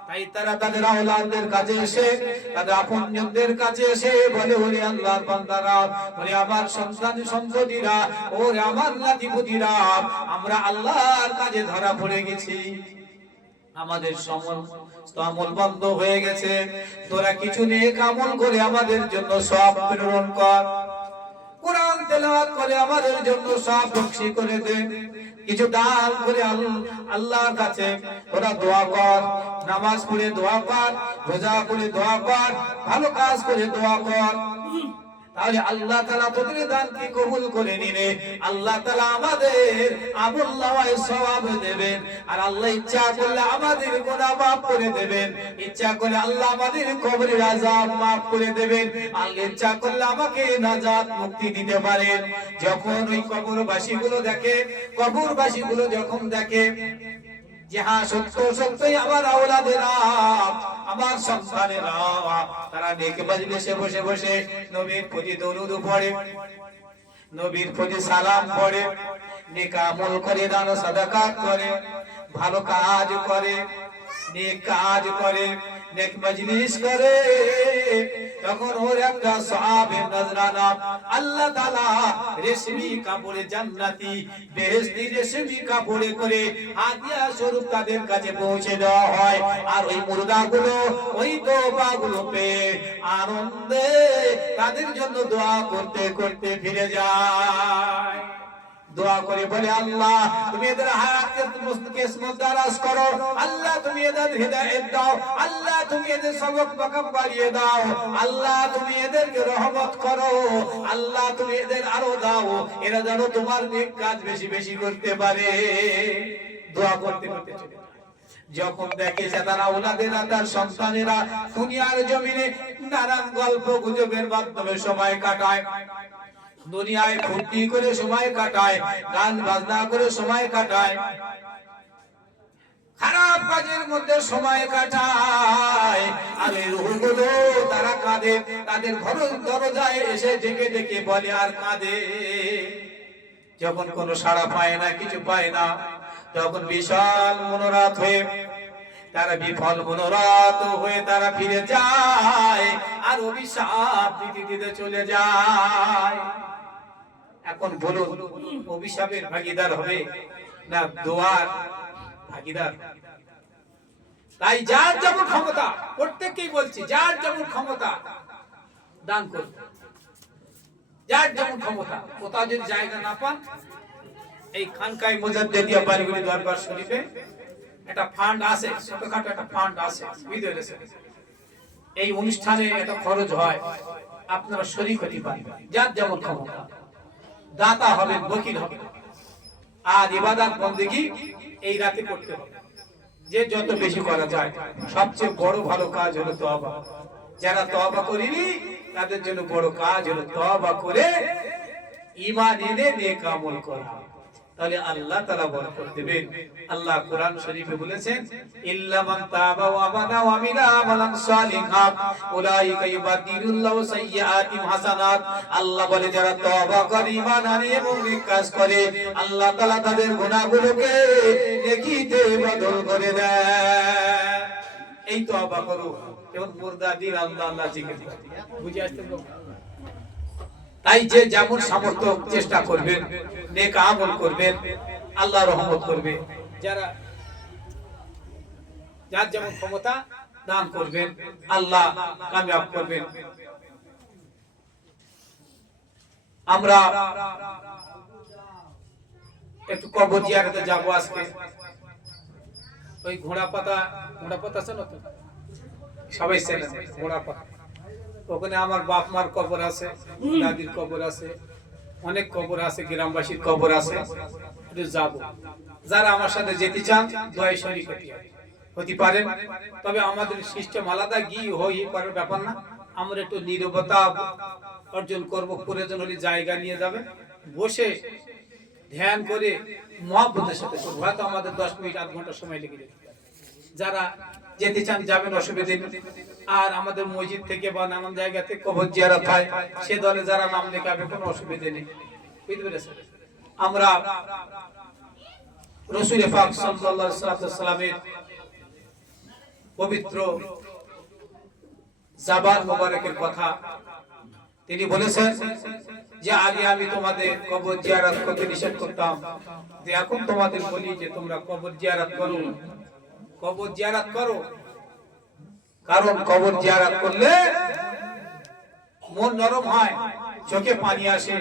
তাই তারা তাদের আওলাদদের কাছে এসে, তাদের আপনজনদের কাছে এসে বলে, ওরে আল্লাহর বান্দারা, ওরে আমার সন্তান সন্ততিরা, ওরে আমার নাতিপুতিরা, আমরা আল্লাহর কাজে ধরা পড়ে গেছি, আমাদের সমস্ত আমল বন্ধ হয়ে গেছে। তোরা কিছু নেক আমল করে আমাদের জন্য সব প্রেরণ কর, কোরআন তেলাওয়াত করে আমাদের জন্য সব বখশি করে দেন, কিছু দান করে আল্লাহর কাছে ওরা দোয়া কর, নামাজ পড়ে দোয়া কর, রোজা করে দোয়া কর, ভালো কাজ করে দোয়া কর। তাহলে আল্লাহ তাআলা তোদের দানকে কবুল করে নিলে আল্লাহ তাআলা আমাদের আমলনামায় সওয়াব দেবেন। আর আল্লাহ ইচ্ছা করলে আমাদের গুনাহ মাফ করে দেবেন, ইচ্ছা করলে আল্লাহ আমাদের কবরের আযাব মাফ করে দেবেন, আল্লাহ ইচ্ছা করলে আমাকে নাজাত মুক্তি দিতে পারেন। যখন ওই কবরবাসীগুলো দেখে, কবরবাসীগুলো যখন দেখে যে হ্যাঁ সত্য সত্যই আমার আওলাদেরা, আমার সন্তানেরা, তারা নেক মজলিসে বসে বসে নবীর প্রতি দরুদ পড়ে, নবীর প্রতি সালাম পড়ে, নেক আমল করে, দান সাদাকাত করে, ভালো কাজ করে, নেক কাজ করে, নেক মজলিস করে, তখন ওর একটা সওয়াবের নজরানা আল্লাহ তাআলা রেশমি কাপড়ে জান্নাতি বেহেশতি রেশমি কাপড়ে করে হাদিয়া স্বরূপ তাদের কাছে পৌঁছে দেওয়া হয়। আর ওই মুর্দাগুলো ওই তওবাগুলো পেয়ে আনন্দে তাদের জন্য দোয়া করতে করতে ফিরে যায়, দোয়া করে বলে, আল্লাহ তুমি এদের হায়াতকে কিসমত দারাজ করো, আল্লাহ তুমি এদের হিদায়াত দাও, আল্লাহ তুমি এদের সবক বাকাম বাড়িয়ে দাও, আল্লাহ তুমি এদেরকে রহমত করো, আল্লাহ তুমি এদের আরো দাও, এরা যেন তোমার নেক কাজ বেশি বেশি করতে পারে। দোয়া করতে করতে চলে যখন দেখে যে তারা ওনাদেরা, তার সন্তানেরা দুনিয়ার জমিনে নানান গল্প গুজবের মাধ্যমে সময় কাটায়, দুনিয়ায় ফুর্তি করে সময় কাটায়, গান বাজনা করে সময় কাটায়, খারাপ কাজের মধ্যে সময় কাটায়, আর এই রূহগুলো তারা কাঁদে, তাদের ঘর দরজায় এসে ডেকে ডেকে বলে আর কাঁদে। যখন কোনো সাড়া পায় না, কিছু পায় না, তখন বিশাল মনোরাত হয়ে তারা বিফল মনোরথ হয়ে তারা ফিরে যায় আর অভিশাপ দিতে দিতে চলে যায়। এখন বলুন, অভিশাপের ভাগীদার হবে না দোয়ার ভাগীদার? তাই যার যেমন ক্ষমতা, প্রত্যেককেই বলছি, যার যেমন ক্ষমতা দান করুন। যার যেমন ক্ষমতা, কোথাও যদি জায়গা না পান, এই খানকায় মুজাদ্দিদিয়া বাড়িগুলি দরবার শরীফে একটা ফান্ড আছে, ছোটখাটো একটা ফান্ড আছে, এই অনুষ্ঠানে একটা খরচ হয়, আপনারা শরীক হতে পারবেন। যার যেমন ক্ষমতা দাতা হবেন, বকিল হবেন। আর ইবাদত বন্দেগী এই রাতে করতে হবে, যে যত বেশি করা যায়। সবচেয়ে বড় ভালো কাজ হলো তওবা। যারা তওবা করেনি তাদের জন্য বড় কাজ হলো তওবা করে ঈমান এনে নেক আমল করা, তাহলে আল্লাহ তাআলা বরকত দিবেন। আল্লাহ কোরআন শরীফে বলেছেন, ইল্লা মান তাবা ওয়া আমানা ওয়া আমিলা আমালান সালিহাত উলাইকা ইউবাদদিলুল্লাহু সাইয়্যাতিহিম হাসানাত। আল্লাহ বলে যারা তওবা করে, ঈমান আনে এবং নেক কাজ করে, আল্লাহ তাআলা তাদের গুনাহগুলোকে নেকিতে বদল করে দেয়। এই তওবা করো এবং মুর্দা দিন আল্লাহ আল্লাহ জিকির করো। বুঝে আসছে? তাই যে যেমন সামর্থ্য চেষ্টা করবেন, নেক আমল করবেন, আল্লাহ রহমত করবে। যার যেমন ক্ষমতা দান করবেন, আল্লাহ কামিয়াব করবেন। আমরা একটু কবর জিয়ারতে যাব আজকে। ওই ঘোড়া পাতা আছে না তো, সবাই চেনেন ঘোড়া পাতা। ওখানে আমার বাপ মার কবর আছে, দাদির কবর আছে, অনেক কবর আছে, গ্রামবাসীর কবর আছে। একটু যাব। যারা আমার সাথে যেতে চান দোয়ায় শরীক হতে পারেন। তবে আমাদের সিস্টেম আলাদা, গিয়ে হই করার ব্যাপার না। আমরা একটু নীরবতা অর্জন করব, প্রয়োজন হলে জায়গা নিয়ে যাবেন, বসে ধ্যান করে মহব্বতের সাথে করবো। হয়তো আমাদের 10 মিনিট আধ ঘন্টা সময় লেগে যাবে। যারা যেতে চান যাবেন, অসুবিধা নেই। আর আমাদের মসজিদ থেকে বা নানান জায়গা থেকে কবর জিয়ারত হয়, সে দলে যারা নাম লেখাবে কোনো অসুবিধা নেই। বুঝতে পেরেছেন? আমরা রাসূল পাক সাল্লাল্লাহু আলাইহি ওয়াসাল্লামের পবিত্র জাবান মোবারকের কথা তিনি বলেছেন যে আগে আমি তোমাদের কবর জিয়ারত করতে নিষেধ করতাম, যে এখন তোমাদের বলি যে তোমরা কবর জিয়ারত করো। কবর জিয়ারত করো, কারণ কবর জিয়ারত করলে মন নরম হয়, চোখে পানি আসে,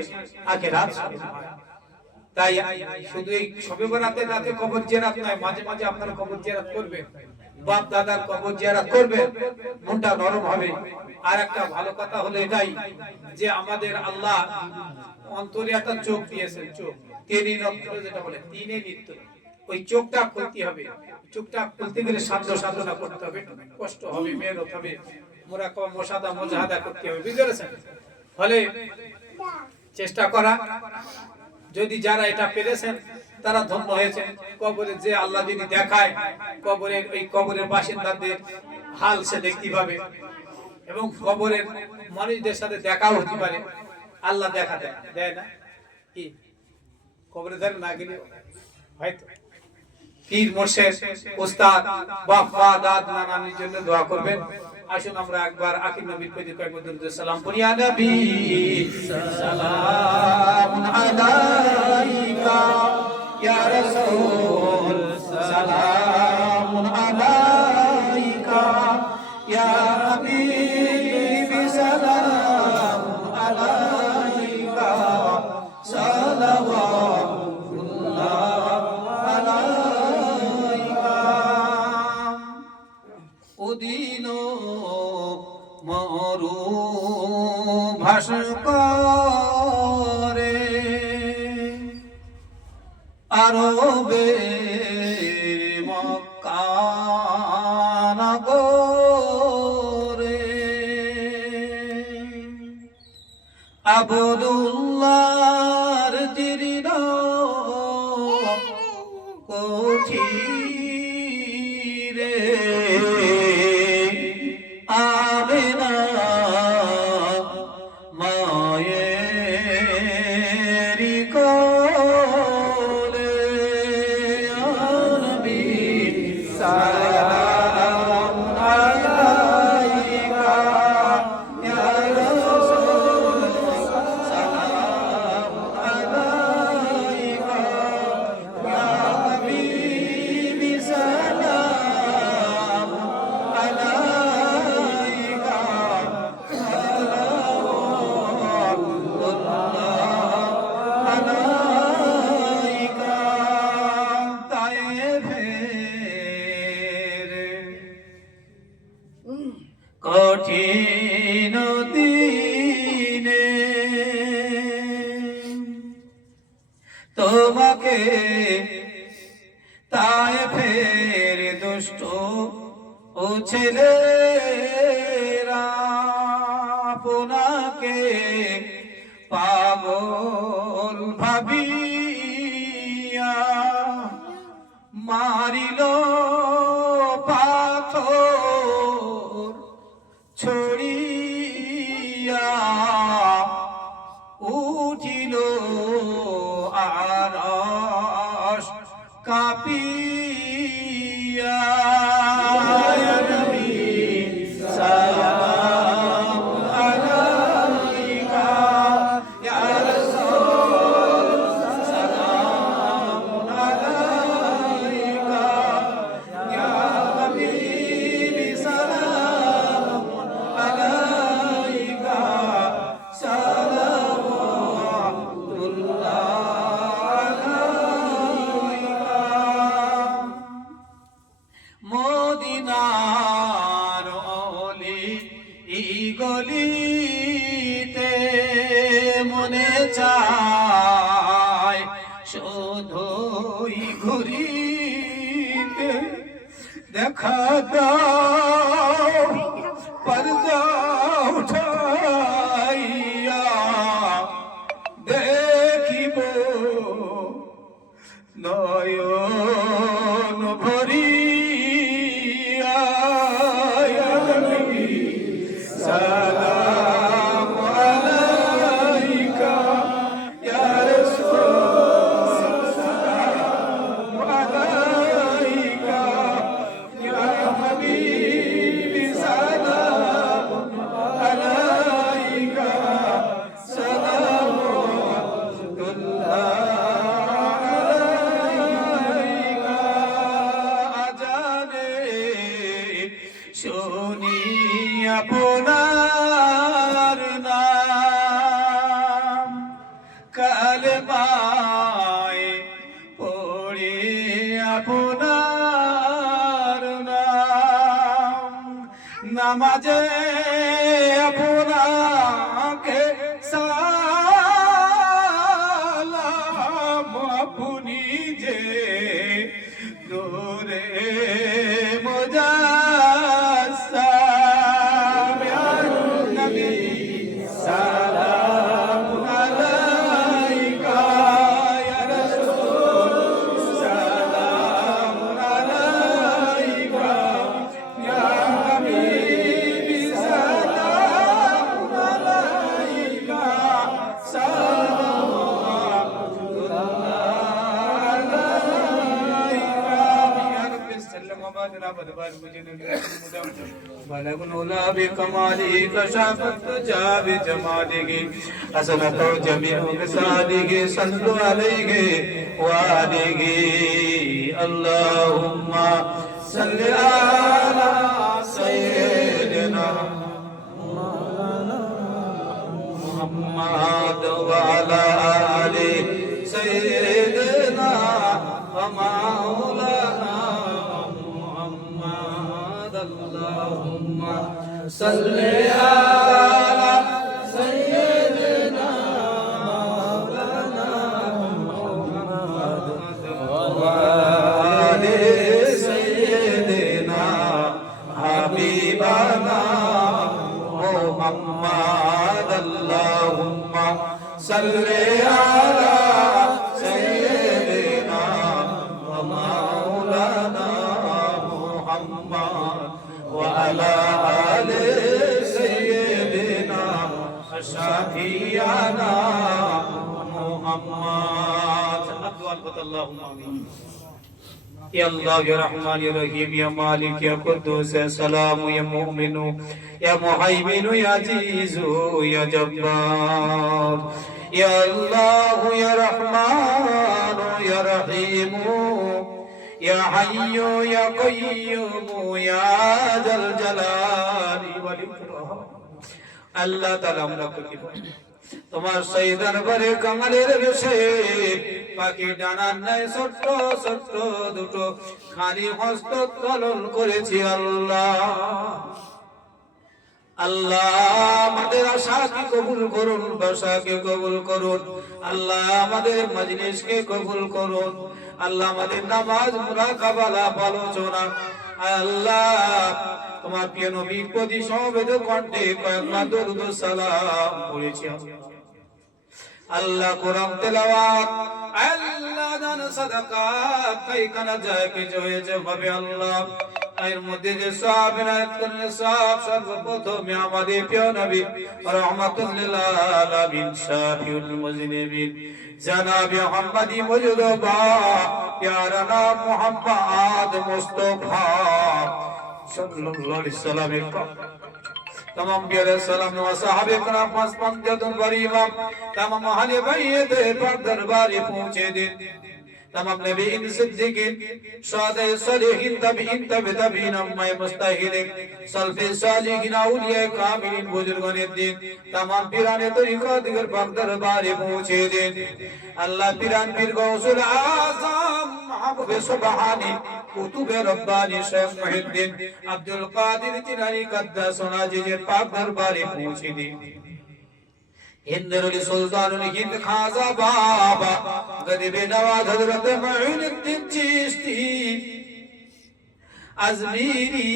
আখিরাত সামনে হয়। তাই শুধু এই শবে বরাতের রাতে কবর জিয়ারত নয়, মাঝে মাঝে আপনারা কবর জিয়ারত করবেন, বাপ দাদার কবর জিয়ারত করবেন, মনটা নরম হবে। আর একটা ভালো কথা হলো এটাই যে আমাদের আল্লাহ অন্তরে একটা চোখ দিয়েছেন, চোখ তিনে নত্র, যেটা বলে তিনে নিত্য। ওই চোখটা খুলতে হবে। চোখটা খুলতে গেলে সাধনা করতে হবে, কষ্ট হবে, মেহনত হবে, মুরাকাবা মুশাহাদা মুজাহাদা করতে হবে। বুঝতে পেরেছেন? ফলে চেষ্টা করা। যদি যারা এটা পেরেছেন তারা ধন্য হয়েছে। কবরে যে আল্লাহ যদি দেখায়, কবরের ওই কবরের বাসিন্দাদের হাল সে দেখতে পাবে, এবং কবরের মানুষদের সাথে দেখাও হতে পারে। আল্লাহ দেখা দেয় না কি? কবরে ধারে না গেলে হয়তো পীর মুর্শিদ উস্তাদ বাপ মা দাদ নানার জন্য দোয়া করবেন। আসুন আমরা একবার আখির নবীর প্রতি কয়েকবার দরুদ সালাম পড়ি। ইয়া নবী সালামুন আলাইকা, ইয়া রাসূল সালামুন আলাইকা, ইয়া হাবিবি সালামুন আলাইকা, সালাওয়াতুল্লাহ আলাইকা। ওদিন মরু ভাস্করে আরবে মক্কা নগরে আবদুল্লাহর জীর্ণ কঠিন তোমাকে তাই ফের দুষ্ট ও ছেলেরা আপনাকে পাগল ভাবিয়া মারিল পাথর ছড়িয়া উঠিল আরশ কাঁপিয়া ইয়া নবী সালাম আলাইকা ইয়া রাসূল সালাম আলাইকা ইয়া হাবিবি সালাম আলাইকা সালামুল্লাহ মদিনার অলি ই গলিতে মনে চায় শুধুই ঘুরিতে দেখা দাও পর্দা উঠাইয়া দেখিব নয়ন ভরিয়া ইয়া নবী সালাম আলাইকা ইয়া রাসূল সালাম আলাইকা ইয়া হাবিবি সালাম আলাইকা সালামুল্লাহ শুনি আপনার নাম কালেমায় পড়ে আপনার নাম নামাজে আপনাকে সালাম আপনি যে দূরে بكماله كشافت جاب جماله حسنت جميع بصاله صلوا عليه وآله اللهم صل على سيدنا محمد وعلى آل سيدنا ومولانا محمد اللهم صل على سيدنا مولانا محمد وآل سيدنا حبيبنا محمد اللهم صل على سيدنا ومولانا محمد وعلى آل سيدنا شفيعنا محمد اللهم آمين يا الله يا رحمن يا رحيم يا مالك يا قدوس يا سلام يا مؤمن يا مهيمن يا عزيز يا جبار يا الله يا رحمن يا رحيم يا حي يا قيوم يا ذا الجلال والإكرام الله تعالى আমরা করি তোমার সেই দরবারে কামালের বেশে পাখি ডানার নাই ছোট্ট ছোট্ট দুটো খালি হস্ত উত্তোলন করেছি আল্লাহ আল্লাহ আমাদের আশাকে কবুল করুন, বাসাকে কবুল করুন। আল্লাহ আমাদের মজলিসকে কবুল করুন। আল্লাহ আমাদের নামাজ মুরাকাবা আলোচনা আল্লাহ তোমার প্রিয় নবীর প্রতি সমবেত কণ্ঠে কয়েকবার দরুদ ও সালাম পড়েছি। আল্লাহ কোরআন তেলাওয়াত আল্লাহ দান সাদাকাত কয়খানা যায় কিছু হয়েছে ভাবে আল্লাহ এর মধ্যে যে সওয়াব ইনায়াত করেন সওয়াব সর্বপ্রথমে আমাদের প্রিয় নবী রাহমাতুল লিল আলামিন শাফিউল মুজনিবিন জনাব মুহাম্মদি মুজতবা প্যারা নাম মুহাম্মদ মুস্তাফা সাল্লাল্লাহু আলাইহি সাল্লামের तमाम प्यारे सलाम व साहबे करम पास पंजतन बड़ी इमाम तमाम अहले बैत पाक दरबार पहुंचे दिन तमाम नबीन सिद्दीकीन शुहदा सालिहीन तबीन अम्मा मुस्ताहिदीन सल्फे सालिहीन औलिया कामिलीन बुजुर्गाने दिन तमाम पीराने तरीका दिगर पाक दरबार पहुंचे दिन अल्लाह पीरान पीर गौसुल आजम महबूब सुबहानी कुतुबे रब्बानी शेख मुहिद्दीन अब्दुल कादिर जिलानी कद्दासना जिजे पाक दरबारे पहुंचे दिन हिंदरुल सुल्तानुल हिंद खाजा बाबा गरीबे नवाज हजरत मुइनुद्दीन चिश्ती अजमीरी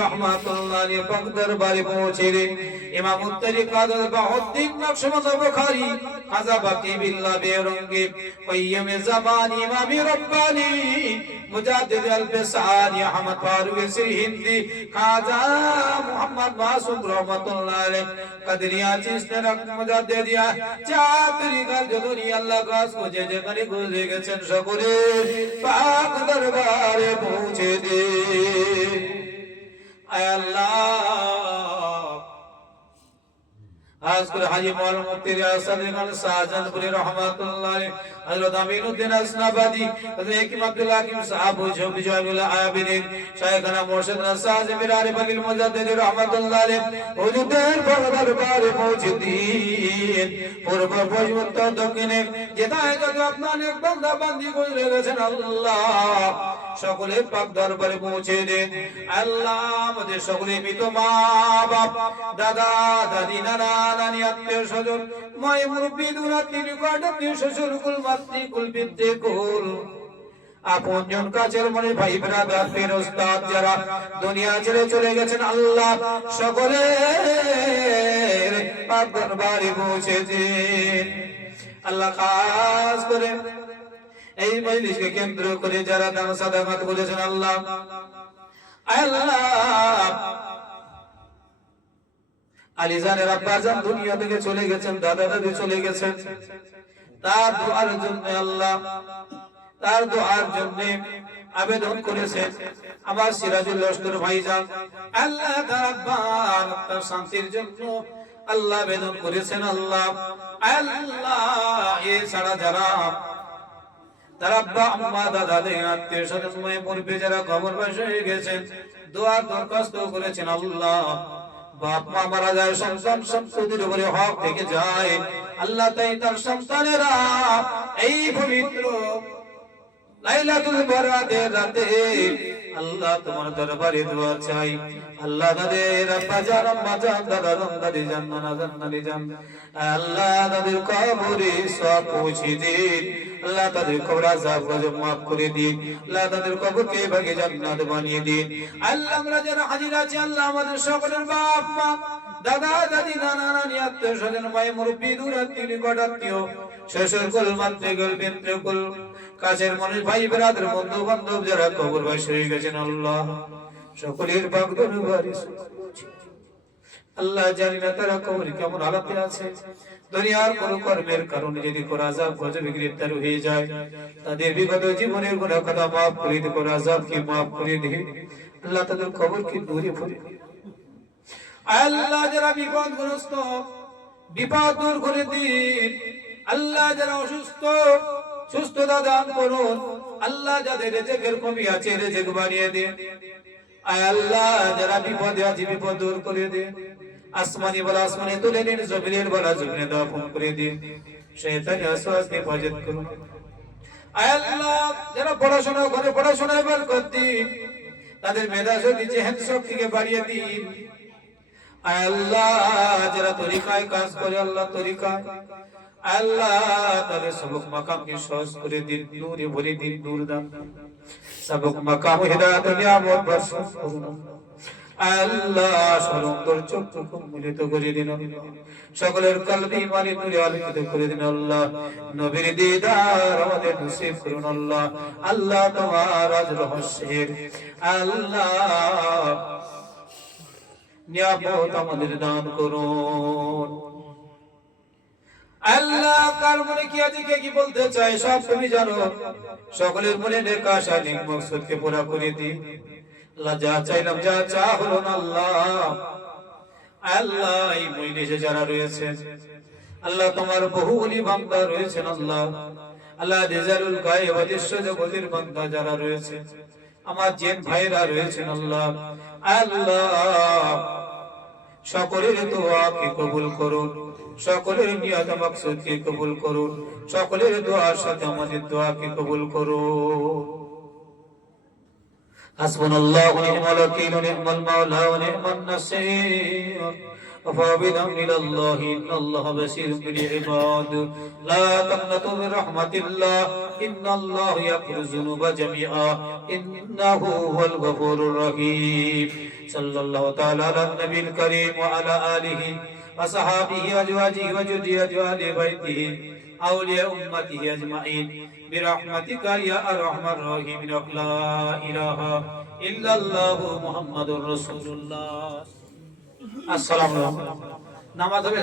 रहमतुल्लाह अलैहि पाक दरबारे पहुंचे दिन इमाम तरीका बहुद्दीन नक्शबंद बुखारी खाजा बाकी बिल्ला बेरंगे कय्यम ज़बानी इमाम रब्बानी मुजाद्दिद अल-बिसानी अहमद फारूक श्री हिंदी खाजा मोहम्मद मासूम रहमतुल्लाह अलैहि कदरिया चिश्ती मुजाद्दिदिया चातरी कर जदुनी अल्लाह कास को जे करे गुजरे गेছেন সকলে পাক দরবারে পৌঁছে দে আয় আল্লাহ आजकल हाजी मौलाना मुफ्ती रियासत खान साजनपुरी रहमतुल्लाह अलैह हजरत अमीनुद्दीन असनाबादी हजरत हकीम अब्दुल हकीम साहब जुबैनुल आबिदीन शायखना मुर्शिद नसाज मिरार बलिल मुजद्दिद रहमतुल्लाह अलैह हुजूर दरबाরে পৌঁছে দিন পূর্ব পশ্চিম দক্ষিণে যেথায় যত আপনার এক বান্দা বান্দি গুজরে গেছেন আল্লাহ সকলে পাক দরবারে পৌঁছে দেন আল্লাহ আমাদের সকলে মৃত মা বাপ দাদা দাদি নানা নানি আত্মীয় স্বজন মায়ের মুরব্বী দুরাত্মী নিকট আত্মীয় শ্বশুর কুল মাতৃকুল পিতৃকুল আপনজন কাছের মনে ভাই ব্রাদার পীর উস্তাদ যারা দুনিয়া ছেড়ে চলে গেছেন আল্লাহ সকলের পাক দরবারে পৌঁছে দিন আল্লাহ খাস করে এই মজলিসকে কেন্দ্র করে যারা দান সাদাকাত করেছেন আল্লাহ আল্লাহ আলীজানের আব্বাজান দুনিয়া থেকে চলে গেছেন দাদা দাদি চলে গেছেন তার দোয়ার জন্য আল্লাহ তার দোয়ার জন্য আবেদন করেছেন আমার সিরাজুল লস্কর ভাইজান আল্লাহ তাআলা তার শান্তির জন্য আল্লাহ আবেদন করেছেন আল্লাহ আল্লাহ এই সারা যারা তার আব্বা আম্মা দাদা দাদি আত্মীয় স্বজন মুরব্বি যারা কবরবাসী হয়ে গেছেন দোয়া দরখাস্ত করেছেন আল্লাহ বাপ মা মারা যায় সন্তান সম্পত্তির উপরে হক থেকে যায় আল্লাহ তাই তার সন্তানেরা এই পবিত্র লাইলাতুল বারাতের রাতে আল্লাহ তোমার দরবারে দোয়া চাই আল্লাহ তাদের আব্বা জান আম্মা জান দাদা জান দাদি জান নানা জান নানি জান আল্লাহ তাদের কবরে সওয়াব পৌঁছে দিন আল্লাহ তাদের কবর আযাব গজব maaf করে দিন আল্লাহ তাদের কবরকে ভাগে জান্নাত বানিয়ে দিন আল্লাহ আমরা যারা হাজির আছি আল্লাহ আমাদের সকলের বাপ মা দাদা দাদি নানা নানি আত্মীয় স্বজন মায়ের মুরব্বি দুরাত্মীয় নিকট আত্মীয় শ্বশুর কুল মাতৃকুল পিতৃকুল কাছের মানুষ ভাই ব্রাদার বন্ধু বান্ধব যারা কবরবাসী হয়ে গেছেন আল্লাহ সকলের পাক দরবারে আল্লাহ জানি না তারা কবরে কেমন হালাতে আছে দুনিয়ার কোন কর্মের কারণে যদি কোন আযাব গজবে গ্রেফতার হয়ে যায় তাদের বিগত জীবনের গুনাহ কথা maaf করে দিন কোন আযাবকে maaf করে দিন আল্লাহ তাদের কবরকে দূরে করে দিন আল্লাহ যারা বিপদগ্রস্ত বিপদ দূর করে দিন আল্লাহ যারা অসুস্থ সুস্থতা দান করুন আল্লাহ যাদের রিজিকের কমি আছে রিজিক বাড়িয়ে দিন আয় আল্লাহ যারা বিপদে আছে বিপদ দূর করে দিন আসমানি বলা আসমানে তুলে নিন জমিনের বলা জমিনে দাফন করে দিন শয়তানি ওয়াসওয়াস থেকে হেফাজত করুন আয় আল্লাহ যারা পড়াশোনা করে পড়াশোনায় বরকত দিন তাদের মেধা শক্তি জেহেন শক্তিকে বাড়িয়ে দিন আয় আল্লাহ যারা তরিকায় কাজ করে আল্লাহ তরিকায় আল্লাহ তাদের সবক মাকামকে সহজ করে দিন, নূরে ভরে দিন, নূর দান সবক মাকাম হিদায়াত নিয়ামত বর্ষণ করুন আল্লাহ। সরন্তর চক্ষু মিলিত করে দিন সকলের কলবে ইমানি নূরে আলোকিত করে দিন আল্লাহ। নবীর দিদার আমাদের নসিব করুন আল্লাহ। আল্লাহ তোমার রাজ রহস্যের আল্লাহ নিয়ামত আমাদের দান করুন আল্লাহ। কার মনে কি আছে, কে কি বলতে চায় সব তুমি জানো। সকলের মনে নেকা আশা নেক মকসদকে পুরা করে দি আল্লাহ। যা চাইলাম যা চা হলো না আল্লাহ। আল্লাহ এই মজলিসে যারা রয়েছেন আল্লাহ তোমার বহু ওলি বান্দা রয়েছেন আল্লাহ। আল্লাহ রিজালুল গায়েব অদৃশ্য জগতের বান্দা যারা রয়েছে, আমার জিন ভাইরা রয়েছেন আল্লাহ। আল্লাহ সকলের দোয়াকে কবুল করুন, সকলের নিয়ত মাকসুদকে কবুল করুন, সকলের দোয়ার সাথে আমাদের দোয়াকে কবুল করুন। হাসবুনাল্লাহু ওয়া নি'মাল ওয়াকিল ওয়া নি'মাল মাওলা ওয়া নি'মান নাসীর وفوضنا إلى الله إن الله بصير بالعباد لا تقنطوا من رحمة الله إن الله يغفر الذنوب جميعا إنه هو الغفور الرحيم صلى الله تعالى على النبي الكريم وعلى آله وصحابه وأزواجه وذريته وأهل بيته أولياء أمته أجمعين برحمتك يا أرحم الراحمين. لا إله إلا الله محمد رسول الله. আসসালামু আলাইকুম। নামাজ হবে।